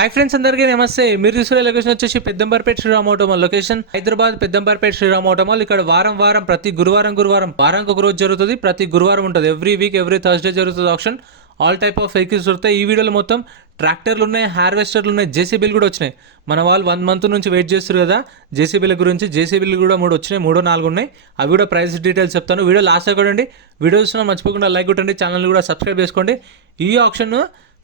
Hi friends, అందరికీ నమస్తే. మీరు చూసిన లొకేషన్ వచ్చేసి Peddamberpet Sriram auto mall location, Hyderabad Peddamberpet Sriram auto mall. ఇక్కడ వారం ప్రతి గురువారం వారానికి ఒక రోజు జరుగుతుంది. ప్రతి గురువారం ఉంటుంది. ఎవ్రీ వీక్ ఎవ్రీ థర్స్డే జరుగుతుంది option. All type of vehicles దొరుకుతాయి. ఈ వీడియోలో మొత్తం ట్రాక్టర్లు ఉన్నాయి, హార్వెస్టర్లు ఉన్నాయి, జేసీబీలు కూడా వచ్చినాయి. మన వాళ్ళు 1 month నుంచి వెయిట్ చేస్తారు కదా జేసీబీల గురించి. జేసీబీలు కూడా 3 వచ్చినాయి, 3-4 ఉన్నాయి. అవి కూడా ప్రైస్ డీటెయిల్స్ చెప్తాను. వీడియో లాస్ట్ చూడండి. వీడియో చూసినా మర్చిపోకుండా లైక్ కొట్టండి, ఛానల్ కూడా సబ్స్క్రైబ్ చేసుకోండి. ఈ ఆప్షన్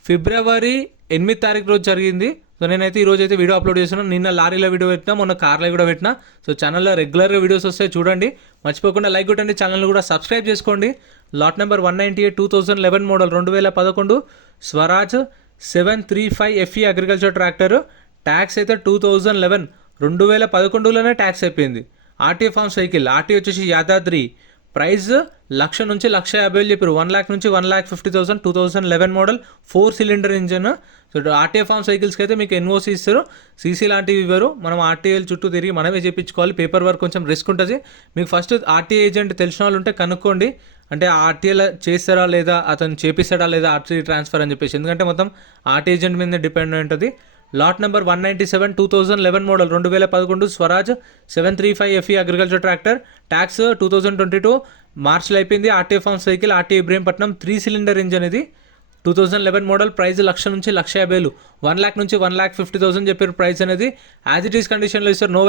ఫిబ్రవరి 8వ తారీఖు రోజు జరిగింది. సో నేనైతే ఈ రోజు అయితే వీడియో అప్లోడ్ చేస్తున్నాను. నిన్న లారీలో వీడియో పెట్టినా, మొన్న కార్లో కూడా పెట్టినా. సో ఛానల్లో రెగ్యులర్గా వీడియోస్ వస్తాయి, చూడండి. మర్చిపోకుండా లైక్ కొట్టండి, ఛానల్ కూడా సబ్స్క్రైబ్ చేసుకోండి. Lot number 198 2011 model 2011 Swaraj 735 FE agriculture tractor. Tax అయితే 2011 2011లోనే ట్యాక్స్ అయిపోయింది. RTA forms vehicle. ఆర్టీఏ వచ్చేసి యాదాద్రి. ప్రైస్ 1,00,000 నుంచి 1,50,000 చెప్పారు. 1,00,000 నుంచి 1,50,000 2011 model 4 cylinder engine. So RTA forms వెహికల్స్కి అయితే మీకు ఎన్ఓసి ఇస్తారు, సీసీ లాంటివి ఇవ్వరు. మనం ఆర్టీఏలు చుట్టూ తిరిగి మనమే చేయించుకోవాలి. పేపర్ వర్క్ కొంచెం రిస్క్ ఉంటుంది. మీకు ఫస్ట్ ఆర్టీఏ ఏజెంట్ తెలిసిన వాళ్ళు ఉంటే కనుక్కోండి, అంటే ఆర్టీఏలో చేస్తారా లేదా, అతను చేపిస్తాడా లేదా ఆర్టీఏ ట్రాన్స్ఫర్ అని చెప్పేసి. ఎందుకంటే మొత్తం ఆర్టీఏ ఏజెంట్ మీద డిపెండ్ ఉంటుంది. Lot number 197 2011 model 2011 Swaraj 735 FE agriculture tractor. Tax 2022 మార్చ్లో అయిపోయింది. RTA forms vehicle, RTA Ibrahimpatnam 3 cylinder engine ఇది. 2011 మోడల్. ప్రైస్ 1,00,000 నుంచి 1,50,000. 1,00,000 నుంచి 1,50,000 చెప్పారు ప్రైస్ అనేది. యాజ్ ఇట్ ఈస్ కండిషన్లో ఇస్తారు. No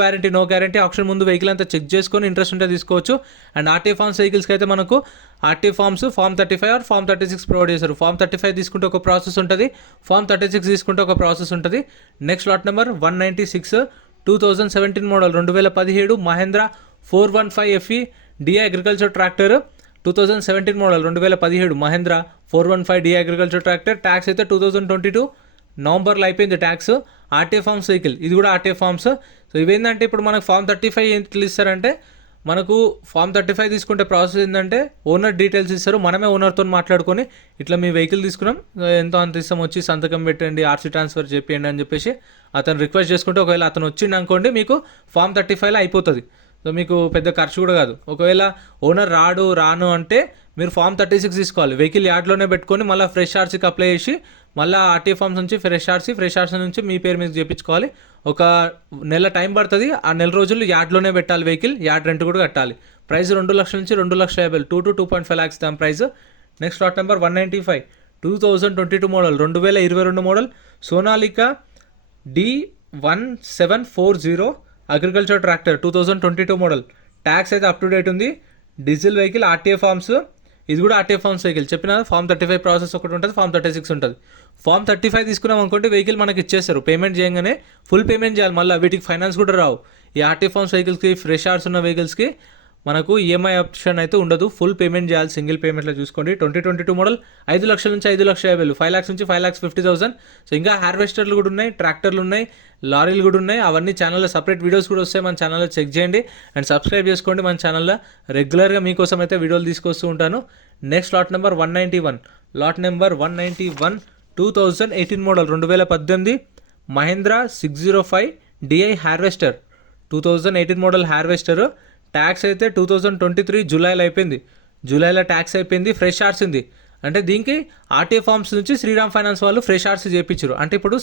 guarantee. ఆప్షన్ ముందు వెహికల్ అంతా చెక్ చేసుకొని ఇంట్రెస్ట్ ఉంటే తీసుకోవచ్చు. అండ్ ఆర్టీఏ ఫార్మ్స్ వెహికల్స్కి అయితే మనకు RTA forms form 35 or form 36 provide చేస్తారు. ఫామ్ 35 తీసుకుంటే ఒక ప్రాసెస్ ఉంటుంది, ఫామ్ 36 తీసుకుంటే ఒక ప్రాసెస్ ఉంటుంది. Next lot number 196 2017 model 2017 Mahindra 415 FE DI agriculture tractor. 2017 model 2017 Mahindra 415 DI agriculture tractor. Tax అయితే 2022 నవంబర్లో అయిపోయింది ట్యాక్స్. ఆర్టీఏ ఫార్మ్స్ వెహికల్, ఇది కూడా ఆర్టీఏ ఫార్మ్స్. సో ఇవేంటంటే ఇప్పుడు మనకు ఫామ్ 35 ఏంటి ఇస్తారంటే, మనకు ఫామ్ 35 తీసుకుంటే ప్రాసెస్ ఏంటంటే ఓనర్ డీటెయిల్స్ ఇస్తారు. మనమే ఓనర్తో మాట్లాడుకొని ఇట్లా మీ వెహికల్ తీసుకున్నాం, ఎంతో అంత ఇస్తాం, వచ్చి సంతకం పెట్టండి, ఆర్సీ ట్రాన్స్ఫర్ చేయండి అని చెప్పేసి అతను రిక్వెస్ట్ చేసుకుంటే, ఒకవేళ అతను వచ్చిండు అనుకోండి మీకు ఫామ్ 35లో అయిపోతుంది. సో మీకు పెద్ద ఖర్చు కూడా కాదు. ఒకవేళ ఓనర్ రాను అంటే మీరు ఫామ్ 36 తీసుకోవాలి. వెహికల్ యార్డ్లోనే పెట్టుకొని మళ్ళీ ఫ్రెష్ ఆర్సీకి అప్లై చేసి మళ్ళీ ఆర్టీఏ ఫార్మ్స్ నుంచి ఫ్రెష్ ఆర్సీ నుంచి మీ పేరు మీద చేయించుకోవాలి. ఒక నెల టైం పడుతుంది. ఆ నెల రోజులు యార్డ్లోనే పెట్టాలి వెహికల్. యార్డ్ రెంట్ కూడా కట్టాలి. ప్రైస్ 2,00,000 నుంచి 2,50,000, 2 to 2.5 lakhs దాని price. Next lot number 195 2022 model 2022 model Sonalika D1740 agriculture tractor 2022 model. Tax అయితే అప్ టు డేట్ ఉంది. Diesel vehicle, RTA forms. ఇది కూడా ఆర్టీఏ ఫార్మ్స్ వెహికల్. చెప్పిన ఫామ్ 35 ప్రాసెస్ ఒకటి ఉంటుంది, ఫామ్ 36 ఉంటుంది. ఫామ్ 35 తీసుకున్నాం అనుకోండి, వెహికల్ మనకి ఇచ్చేస్తారు. పేమెంట్ చేయగానే ఫుల్ పేమెంట్ చేయాలి. మళ్ళీ వీటికి ఫైనాన్స్ కూడా రావు. ఈ ఆర్టీఏ ఫార్మ్స్ వెహికల్స్కి, ఫ్రెష్ ఆర్స్ ఉన్న వెహికల్స్కి మనకు ఈఎంఐ ఆప్షన్ అయితే ఉండదు. ఫుల్ పేమెంట్ చేయాలి. సింగిల్ పేమెంట్లో చూసుకోండి. 2022 మోడల్ 5,00,000 నుంచి 5,50,000, 5 lakhs నుంచి 5,50,000. సో ఇంకా హార్వెస్టర్లు కూడా ఉన్నాయి, ట్రాక్టర్లు ఉన్నాయి, లారీలు కూడా ఉన్నాయి. అవన్నీ ఛానల్లో సపరేట్ వీడియోస్ కూడా వస్తాయి. మన ఛానల్లో చెక్ చేయండి అండ్ సబ్స్క్రైబ్ చేసుకోండి. మన ఛానల్లో రెగ్యులర్గా మీకోసం అయితే వీడియోలు తీసుకొస్తూ ఉంటాను. Next lot number 191 2018 model 2018 Mahindra 605 DI harvester. 2018 model harvester. Tax అయితే 2023 జూలైలో అయిపోయింది. జూలైలో ట్యాక్స్ అయిపోయింది. ఫ్రెష్ ఆర్స్ ఉంది. అంటే దీనికి ఆర్టీఏ ఫార్మ్స్ నుంచి శ్రీరామ్ ఫైనాన్స్ వాళ్ళు ఫ్రెష్ ఆర్సీ చేయించారు. అంటే ఇప్పుడు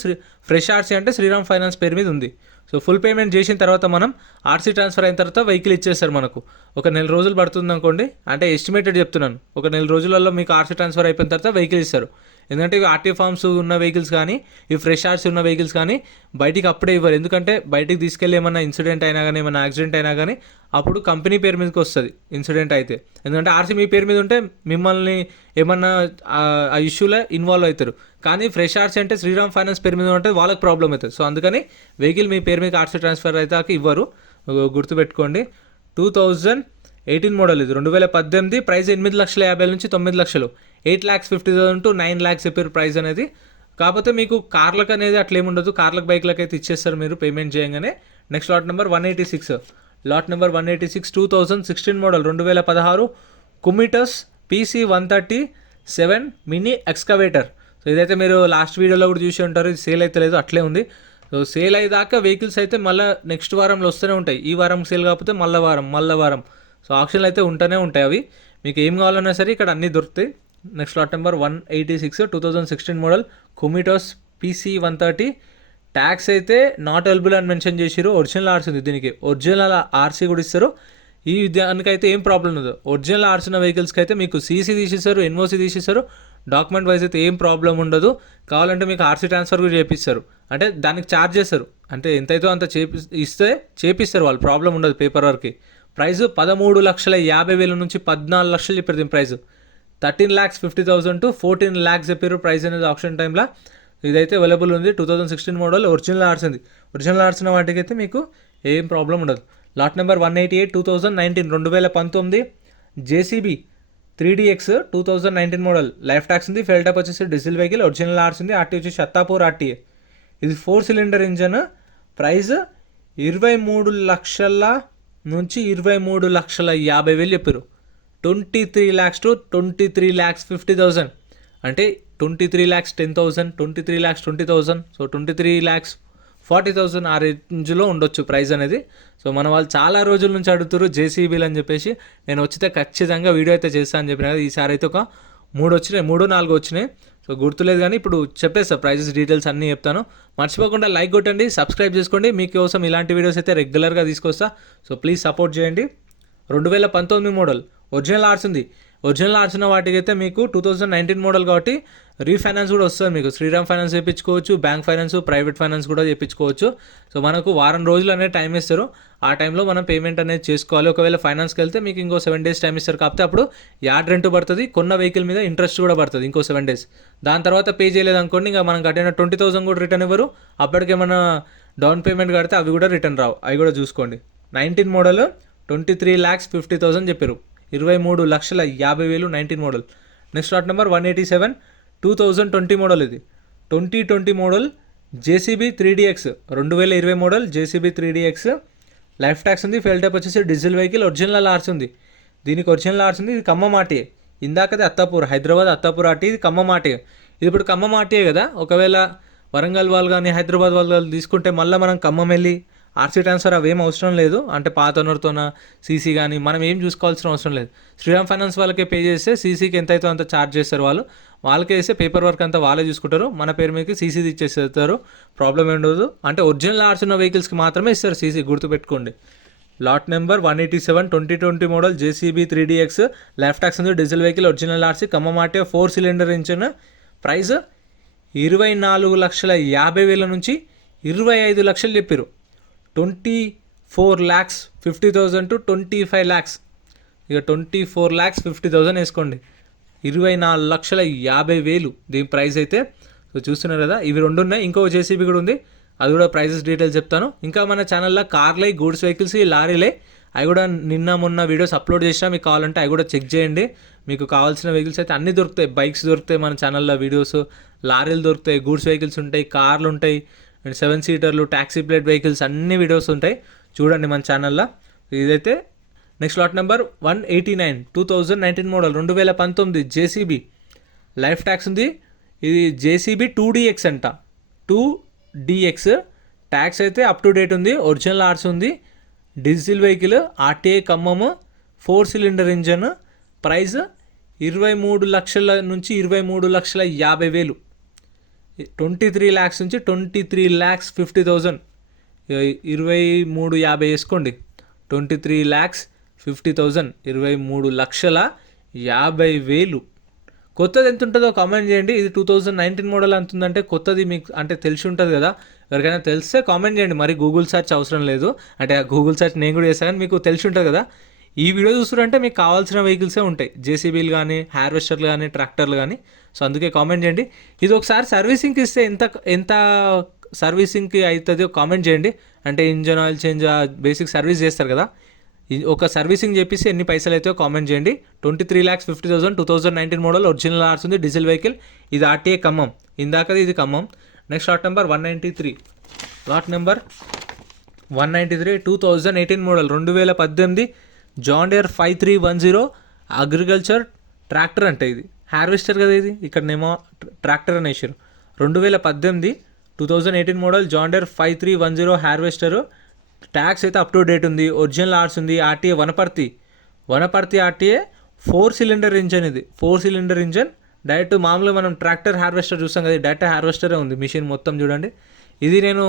ఫ్రెష్ ఆర్సీ అంటే శ్రీరామ్ ఫైనాన్స్ పేరు మీద ఉంది. సో ఫుల్ పేమెంట్ చేసిన తర్వాత మనం ఆర్సీ ట్రాన్స్ఫర్ అయిన తర్వాత వెహికల్ ఇచ్చేస్తారు మనకు. ఒక నెల రోజులు పడుతుంది అనుకోండి, అంటే ఎస్టిమేటెడ్ చెప్తున్నాను. ఒక నెల రోజులలో మీకు ఆర్సీ ట్రాన్స్ఫర్ అయిపోయిన తర్వాత వెహికల్ ఇస్తారు. ఎందుకంటే ఇవి ఆర్టీఏ ఫార్మ్స్ ఉన్న వెహికల్స్ కానీ, ఈ ఫ్రెష్ ఆర్సీ ఉన్న వెహికల్స్ కానీ బయటికి అప్పుడే ఇవ్వరు. ఎందుకంటే బయటికి తీసుకెళ్ళి ఏమన్నా ఇన్సిడెంట్ అయినా కానీ, ఏమైనా యాక్సిడెంట్ అయినా కానీ అప్పుడు కంపెనీ పేరు మీదకి వస్తుంది ఇన్సిడెంట్ అయితే. ఎందుకంటే ఆర్సీ మీ పేరు మీద ఉంటే మిమ్మల్ని ఏమన్నా ఆ ఇష్యూలో ఇన్వాల్వ్ అవుతారు. కానీ ఫ్రెష్ ఆర్సీ అంటే శ్రీరామ్ ఫైనాన్స్ పేరు మీద ఉంటే వాళ్ళకి ప్రాబ్లం అవుతుంది. సో అందుకని వెహికల్ మీ పేరు మీద ఆర్సీ ట్రాన్స్ఫర్ అయితే ఇవ్వరు, గుర్తుపెట్టుకోండి. 2018 మోడల్ ఇది 2018. ప్రైస్ 8,50,000 నుంచి 9,00,000, 8,50,000 to 9 lakhs చెప్పారు ప్రైస్ అనేది. కాకపోతే మీకు కార్లకు అనేది అట్లా ఏముండదు. కార్లకు, బైక్లకు అయితే ఇచ్చేస్తారు మీరు పేమెంట్ చేయగానే. Next lot number 186 2016 model 2016 కుమిటస్ PC 137 mini excavator. So ఇదైతే మీరు లాస్ట్ వీడియోలో కూడా చూసి ఉంటారు. ఇది సేల్ అయితే లేదు, అట్లే ఉంది. సో సేల్ అయ్యేదాకా వెహికల్స్ అయితే మళ్ళీ నెక్స్ట్ వారంలో వస్తూనే ఉంటాయి. ఈ వారం సేల్ కాకపోతే మళ్ళీ వారం. సో ఆప్షన్లు అయితే ఉంటూనే ఉంటాయి. అవి మీకు ఏం కావాలన్నా సరే ఇక్కడ అన్నీ దొరుకుతాయి. నెక్స్ట్ లాట్ నెంబర్ 186 2016 మోడల్ కుమిటోస్ PC 130 ట్యాక్స్ అయితే నాట్ ఎలిజిబుల్ అని మెన్షన్ చేసిరు. ఒరిజినల్ ఆర్సీ ఉంది, దీనికి ఒరిజినల్ ఆర్సీ కూడా ఇస్తారు. ఈ దానికైతే ఏం ప్రాబ్లం ఉండదు. ఒరిజినల్ ఆర్సీ ఉన్న వెహికల్స్కి అయితే మీకు సీసీ తీసేస్తారు, ఎన్ఓసీ తీసేస్తారు. డాక్యుమెంట్ వైజ్ అయితే ఏం ప్రాబ్లం ఉండదు. కావాలంటే మీకు ఆర్సీ ట్రాన్స్ఫర్ కూడా చేపిస్తారు. అంటే దానికి ఛార్జ్ చేస్తారు, అంటే ఎంతైతే అంత చేపిస్తారు వాళ్ళు, ప్రాబ్లం ఉండదు పేపర్ వర్క్కి. ప్రైస్ 13,50,000 నుంచి 14 లక్షలు చెప్పారు దీని ప్రైస్. 13,50,000 to 14 lakhs చెప్పారు ప్రైస్ అనేది ఆప్షన్ టైంలో. ఇదైతే అవైలబుల్ ఉంది. 2016 మోడల్ ఒరిజినల్ ఆర్సీ ఉంది. ఒరిజినల్ ఆర్సీ ఉన్న వాటికి అయితే మీకు ఏం ప్రాబ్లం ఉండదు. Lot number 188 2019 JCB 3DX 2019 model. Life tax ఉంది. ఫెయిల్ ట్యాప్ వచ్చేసి డీజిల్ వెహికల్. ఒరిజినల్ ఆర్సీ ఉంది. ఆర్టీ వచ్చేసి అత్తాపూర్ ఆర్టీఏ. ఇది 4 cylinder ఇంజన్. ప్రైస్ 23 లక్షల నుంచి 23,50,000 చెప్పారు. 23 lakhs to 23,50,000 అంటే 23,10,000, 23,20,000, సో 23,40,000 ఆ రేంజ్లో ఉండొచ్చు ప్రైస్ అనేది. సో మన వాళ్ళు చాలా రోజుల నుంచి అడుగుతారు జేసీబీలు అని చెప్పేసి. నేను వచ్చితే ఖచ్చితంగా వీడియో అయితే చేస్తాను అని చెప్పిన కదా. ఈసారి అయితే ఒక 3-4 వచ్చినాయి. సో గుర్తులేదు కానీ ఇప్పుడు చెప్పేస్తా ప్రైజెస్ డీటెయిల్స్ అన్నీ చెప్తాను. మర్చిపోకుండా లైక్ కొట్టండి, సబ్స్క్రైబ్ చేసుకోండి. మీకోసం ఇలాంటి వీడియోస్ అయితే రెగ్యులర్గా తీసుకొస్తా. సో ప్లీజ్ సపోర్ట్ చేయండి. 2019 మోడల్ ఒరిజినల్ ఆర్సీ ఉంది. ఒరిజినల్ ఆర్సీ ఉన్న వాటికి అయితే మీకు 2019 మోడల్ కాబట్టి రీఫైనాన్స్ కూడా వస్తుంది. మీకు శ్రీరామ్ ఫైనాన్స్ చేయించుకోవచ్చు, బ్యాంక్ ఫైనాన్స్, ప్రైవేట్ ఫైనాన్స్ కూడా చేయించుకోవచ్చు. సో మనకు వారం రోజులు అనేది టైం ఇస్తారు. ఆ టైంలో మనం పేమెంట్ అనేది చేసుకోవాలి. ఒకవేళ ఫైనాన్స్కి వెళ్తే మీకు ఇంకో 7 days టైం ఇస్తారు. కాకపోతే అప్పుడు యార్డ్ రెంట్ పడుతుంది, కొన్న వెహికల్ మీద ఇంట్రెస్ట్ కూడా పడుతుంది ఇంకో 7 days. దాని తర్వాత పే చేయలేదు అనుకోండి, ఇంకా మనం కట్టిన 20,000 కూడా రిటర్న్ ఇవ్వరు. అప్పటికేమన్నా డౌన్ పేమెంట్ కడితే అవి కూడా రిటర్న్ రావు. అవి కూడా చూసుకోండి. 19 మోడల్ 23,50,000 చెప్పారు. 23,50,000 19 model. Next lot number 187 2020 model. ఇది 2020 model JCB 3DX 2020 model JCB 3DX. Life tax ఉంది. ఫెయిల్ ట్యాప్ వచ్చేసి డీజిల్ వెహికల్. ఒరిజినల్ ఆర్సీ ఉంది. దీనికి ఒరిజినల్ ఆర్సీ ఉంది. ఇది ఖమ్మం ఆర్టీఏ. ఇందాకది అత్తాపూర్, హైదరాబాద్ అత్తాపూర్ ఆర్టీ. ఇది ఖమ్మం ఆర్టీఏ. ఇది ఇప్పుడు ఖమ్మం ఆర్టీఏ కదా. ఒకవేళ వరంగల్ వాళ్ళు కానీ హైదరాబాద్ వాళ్ళు తీసుకుంటే మళ్ళీ మనం ఖమ్మం వెళ్ళి ఆర్సీ ట్రాన్స్ఫర్ అవేం అవసరం లేదు. అంటే పాత ఓనర్తోన సీసీ కానీ మనం ఏం చూసుకోవాల్సిన అవసరం లేదు. శ్రీరామ్ ఫైనాన్స్ వాళ్ళకే పే చేస్తే సీసీకి ఎంత అయితే అంత ఛార్జ్ చేస్తారు వాళ్ళు. వాళ్ళకే వేస్తే పేపర్ వర్క్ అంతా వాళ్ళే చూసుకుంటారు. మన పేరు మీదకి సీసీ ఇచ్చేస్తారు. ప్రాబ్లం ఏం ఉండదు. అంటే ఒరిజినల్ ఆర్సీ ఉన్న వెహికల్స్కి మాత్రమే ఇస్తారు సీసీ, గుర్తుపెట్టుకోండి. Lot number 187 2020 model JCB 3DX. Life tax ఉంది. Diesel vehicle. Original RC. Khammam RTA. 4 cylinder engine. Price 24,50,000 నుంచి 25 లక్షలు చెప్పారు. 24,50,000 to 25 lakhs. ఇక 24,50,000 వేసుకోండి. 24,50,000 దీని ప్రైస్ అయితే. సో చూస్తున్నారు కదా, ఇవి 2 ఉన్నాయి. ఇంకో జేసీబీ కూడా ఉంది, అది కూడా ప్రైజెస్ డీటెయిల్స్ చెప్తాను. ఇంకా మన ఛానల్లో కార్లై, గూడ్స్ వెహికల్స్, లారీలే అవి కూడా నిన్న మొన్న వీడియోస్ అప్లోడ్ చేసినా. మీకు కావాలంటే అవి కూడా చెక్ చేయండి. మీకు కావాల్సిన వెహికల్స్ అయితే అన్నీ దొరుకుతాయి. బైక్స్ దొరుకుతాయి మన ఛానల్లో వీడియోస్, లారీలు దొరుకుతాయి, గూడ్స్ వెహికల్స్ ఉంటాయి, కార్లు ఉంటాయి, 7 సీటర్లు, ట్యాక్సీ ప్లేట్ వెహికల్స్ అన్ని వీడియోస్ ఉంటాయి. చూడండి మన ఛానల్లో. ఇదైతే next lot number 189 2019 model 2019 JCB. Life tax ఉంది. ఇది జేసీబీ 2DX అంట. 2DX ట్యాక్స్ అయితే అప్ టు డేట్ ఉంది. ఒరిజినల్ ఆర్సీ ఉంది. Diesel vehicle. RTA Khammam. 4 cylinder engine. Price 23 లక్షల నుంచి 23,50,000. 23 lakhs నుంచి 23,50,000. 23,50,000 వేసుకోండి. 23,50,000. 23,50,000. కొత్తది ఎంత ఉంటుందో కామెంట్ చేయండి. ఇది 2019 మోడల్ ఎంత ఉందంటే కొత్తది మీకు అంటే తెలిసి ఉంటుంది కదా. ఎవరికైనా తెలిస్తే కామెంట్ చేయండి. మరి గూగుల్ సెర్చ్ అవసరం లేదు. అంటే గూగుల్ సెర్చ్ నేను కూడా చేస్తాను కానీ మీకు తెలిసి ఉంటుంది కదా. ఈ వీడియో చూస్తుంటే మీకు కావాల్సిన వెహికల్సే ఉంటాయి. జేసీబీలు కానీ, హార్వెస్టర్లు కానీ, ట్రాక్టర్లు కానీ. సో అందుకే కామెంట్ చేయండి. ఇది ఒకసారి సర్వీసింగ్కి ఇస్తే ఎంత సర్వీసింగ్కి అవుతుందో కామెంట్ చేయండి. అంటే engine oil change, basic service చేస్తారు కదా, ఒక సర్వీసింగ్ చెప్పేసి ఎన్ని పైసలు అయితే కామెంట్ చేయండి. 23,50,000 2019 మోడల్. ఒరిజినల్ ఆర్సీ ఉంది. Diesel vehicle. ఇది ఆర్టీఏ ఖమ్మం. ఇందాకది ఇది Khammam. Next lot number 193. Lot number 193 2018 model 2018 John Deere 5310 agriculture tractor. అంటే ఇది హార్వెస్టర్ కదా. ఇది ఇక్కడనేమో ట్రాక్టర్ అనేసారు. 2018 2018 model John Deere 5310 harvester. Tax అయితే అప్ టు డేట్ ఉంది. ఒరిజినల్ ఆర్సీ ఉంది. RTA Wanaparthy RTA. 4 cylinder engine. ఇది 4 cylinder ఇంజన్. డైరెక్ట్ మామూలుగా మనం ట్రాక్టర్ హార్వెస్టర్ చూస్తాం కదా, డైరెక్ట్ హార్వెస్టరే ఉంది. మిషన్ మొత్తం చూడండి. ఇది నేను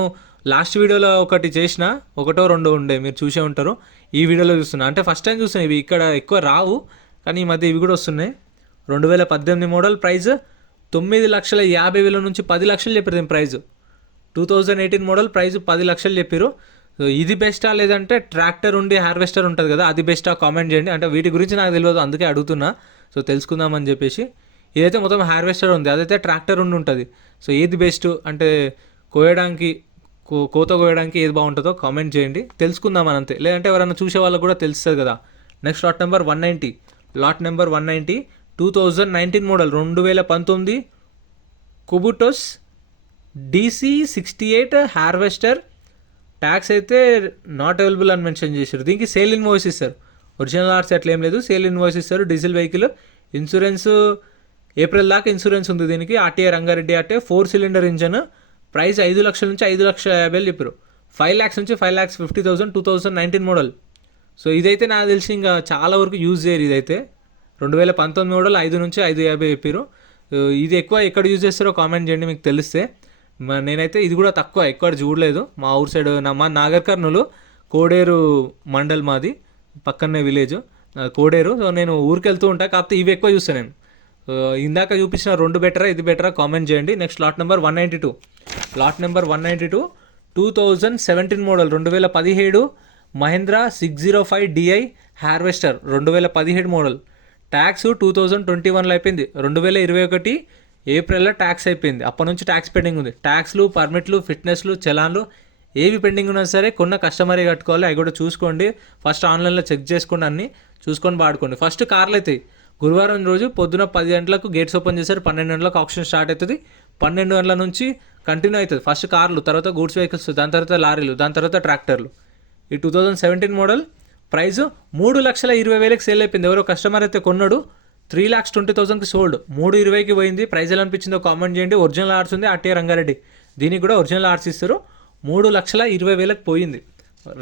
లాస్ట్ వీడియోలో ఒకటి చేసిన, ఒకటో రెండో ఉండే, మీరు చూసే ఉంటారు. ఈ వీడియోలో చూస్తున్నా, అంటే ఫస్ట్ టైం చూస్తున్నా. ఇవి ఇక్కడ ఎక్కువ రావు, కానీ ఈ మధ్య ఇవి కూడా వస్తున్నాయి. 2018 మోడల్, ప్రైస్ 9,50,000 నుంచి 10 లక్షలు చెప్పారు దీని ప్రైస్. 2018 మోడల్, ప్రైస్ 10 లక్షలు చెప్పారు. సో ఇది బెస్టా లేదంటే ట్రాక్టర్ ఉండి హార్వెస్టర్ ఉంటుంది కదా అది బెస్టా, కామెంట్ చేయండి. అంటే వీటి గురించి నాకు తెలియదు, అందుకే అడుగుతున్నా. సో తెలుసుకుందామని చెప్పేసి. ఇదైతే మొత్తం హార్వెస్టర్ ఉంది, అదైతే ట్రాక్టర్ ఉండి ఉంటుంది. సో ఏది బెస్ట్ అంటే కోయడానికి, కోత కోయడానికి ఏది బాగుంటుందో కామెంట్ చేయండి, తెలుసుకుందామని అంతే. లేదంటే ఎవరైనా చూసే వాళ్ళకి కూడా తెలుస్తుంది కదా. Next lot number 190. Lot number 190 2019 model, 2019 కుబుటోస్ DC68 harvester. Tax అయితే నాట్ అవైలబుల్ అని మెన్షన్ చేశారు. దీనికి సేల్ ఇన్వాయిస్ ఇస్తారు, ఒరిజినల్ ఆర్ట్స్ అట్లా ఏం లేదు, సేల్ ఇన్వాయిస్ ఇస్తారు. డీజిల్ వెహికల్, ఇన్సూరెన్స్ ఏప్రిల్ దాకా ఇన్సూరెన్స్ ఉంది దీనికి. RTA Rangareddy RTA, 4 cylinder engine. Price 5 లక్షల నుంచి 5,50,000 చెప్పారు. 5 lakhs నుంచి 5,50,000 2019 మోడల్. సో ఇదైతే నాకు తెలిసి ఇంకా చాలా వరకు యూజ్ చేయరు. ఇదైతే 2019 మోడల్, 5 నుంచి 5,50 చెప్పారు. ఇది ఎక్కువ ఎక్కడ యూజ్ చేస్తారో కామెంట్ చేయండి మీకు తెలిస్తే. నేనైతే ఇది కూడా తక్కువ, ఎక్కువ చూడలేదు. మా ఊరు సైడ్ మా నాగర్ కర్నూలు, కోడేరు మండల్ మాది, పక్కనే విలేజ్ కోడేరు. సో నేను ఊరికి వెళ్తూ ఉంటాను, కాకపోతే ఇవి ఎక్కువ చూస్తాను నేను. ఇందాక చూపించిన 2 బెటరా ఇది బెటరా కామెంట్ చేయండి. Next lot number 192. Lot number 192 2017 model, 2017 Mahindra 605 DI harvester, 2017 model. Tax 2021లో అయిపోయింది, 2021 ఏప్రిల్లో ట్యాక్స్ అయిపోయింది. అప్పటి నుంచి ట్యాక్స్ పెండింగ్ ఉంది. ట్యాక్స్లు, పర్మిట్లు, ఫిట్నెస్లు, చలాన్లు ఏవి పెండింగ్ ఉన్నా సరే కొన్న కస్టమరే కట్టుకోవాలి. అవి కూడా చూసుకోండి, ఫస్ట్ ఆన్లైన్లో చెక్ చేసుకోండి, అన్నీ చూసుకొని వాడుకోండి. ఫస్ట్ కార్లు అవుతాయి. గురువారం రోజు పొద్దున 10 గంటలకు గేట్స్ ఓపెన్ చేశారు, 12 గంటలకు ఆప్షన్ స్టార్ట్ అవుతుంది. 12 గంటల నుంచి కంటిన్యూ అవుతుంది. ఫస్ట్ కార్లు, తర్వాత గూడ్స్ వెహికల్స్, దాని తర్వాత లారీలు, దాని తర్వాత ట్రాక్టర్లు. ఈ 2017 మోడల్ ప్రైస్ 3,20,000కి సేల్ అయిపోయింది. ఎవరో కస్టమర్ అయితే కొన్నాడు, 3,20,000కి సోల్డ్. 3,20,000కి పోయింది. ప్రైస్ ఎలా అనిపించిందో కామెంట్ చేయండి. ఒరిజినల్ ఆర్ట్స్ ఉంది ఆర్టీఏ రంగారెడ్డి, దీనికి కూడా ఒరిజినల్ ఆర్ట్స్ ఇస్తారు. 3,20,000కి పోయింది.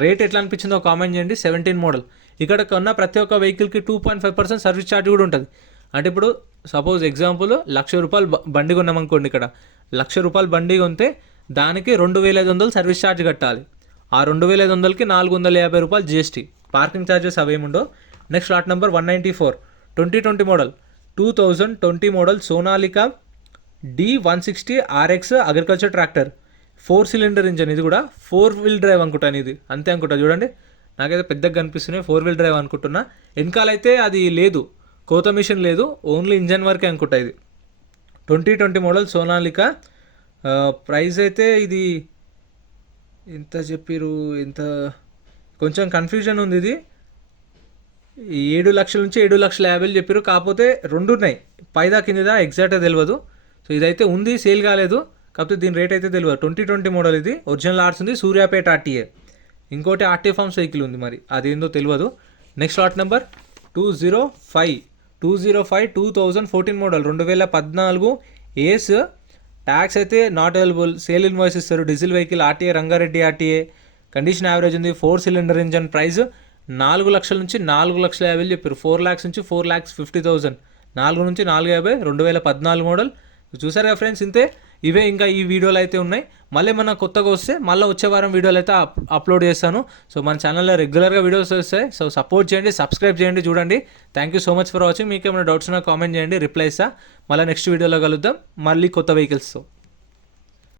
రేట్ ఎట్లా అనిపించిందో కామెంట్ చేయండి. 17 మోడల్. ఇక్కడ కొన్న ప్రతి ఒక్క వెహికల్కి 2.5% సర్వీస్ ఛార్జ్ కూడా ఉంటుంది. అంటే ఇప్పుడు సపోజ్ ఎగ్జాంపుల్ ₹1,00,000 బండి కొన్నామనుకోండి, ఇక్కడ ₹1,00,000 బండి కొంటే దానికి 2,500 సర్వీస్ ఛార్జ్ కట్టాలి. ఆ 2,500కి ₹450 GST, పార్కింగ్ ఛార్జెస్ అవేముండో. Next lot number 194 2020 model, 2020 model Sonalika D160 RX agriculture tractor, 4 cylinder engine. ఇది కూడా 4 వీల్ డ్రైవ్ అనుకుంటాను, ఇది అంతే అనుకుంటా. చూడండి నాకైతే పెద్దగా కనిపిస్తున్నాయి, 4 వీల్ డ్రైవ్ అనుకుంటున్నా. వెనకాలైతే అది లేదు, కోత మిషన్ లేదు, ఓన్లీ ఇంజన్ వరకే అనుకుంటా. ఇది 2020 మోడల్ సోనాలికా. ప్రైస్ అయితే ఇది ఎంత చెప్పారు, ఎంత కొంచెం కన్ఫ్యూజన్ ఉంది. ఇది 7 లక్షల నుంచి 7,50,000 చెప్పారు. కాకపోతే 2 ఉన్నాయి, పైదా కిందదా ఎగ్జాక్ట్గా తెలియదు. సో ఇదైతే ఉంది, సేల్ కాలేదు, కాకపోతే దీని రేట్ అయితే తెలియదు. 2020 మోడల్, ఇది ఒరిజినల్ ఆర్ట్స్ ఉంది, సూర్యాపేట ఆర్టీఏ. ఇంకోటి ఆర్టీఏ ఫార్మ్స్ వెహికల్ ఉంది, మరి అదేందో తెలియదు. నెక్స్ట్ లాట్ నెంబర్ 205 2014 మోడల్, 2014 ఏస్. ట్యాక్స్ అయితే నాట్ అవైలబుల్, సేల్ ఇన్వాయిస్ ఇస్తారు. Diesel vehicle, RTA Rangareddy RTA. Condition average ఉంది, 4 సిలిండర్ ఇంజన్. ప్రైస్ 4 లక్షల నుంచి 4,50,000 చెప్పారు. 4 lakhs నుంచి 4,50,000, 4 నుంచి 4,50,000, 2014 మోడల్. చూసారు కదా ఫ్రెండ్స్, ఇంతే. ఇవే ఇంకా ఈ వీడియోలు అయితే ఉన్నాయి. మళ్ళీ మన కొత్తగా వస్తే మళ్ళీ వచ్చే వారం వీడియోలు అయితే అప్లోడ్ చేస్తాను. సో మన ఛానల్లో రెగ్యులర్గా వీడియోస్ వస్తాయి. సో సపోర్ట్ చేయండి, సబ్స్క్రైబ్ చేయండి, చూడండి. Thank you so much for watching. మీకు ఏమైనా డౌట్స్ ఉన్నా కామెంట్ చేయండి, రిప్లై ఇస్తా. మళ్ళీ నెక్స్ట్ వీడియోలో కలుద్దాం, మళ్ళీ కొత్త వెహికల్స్తో.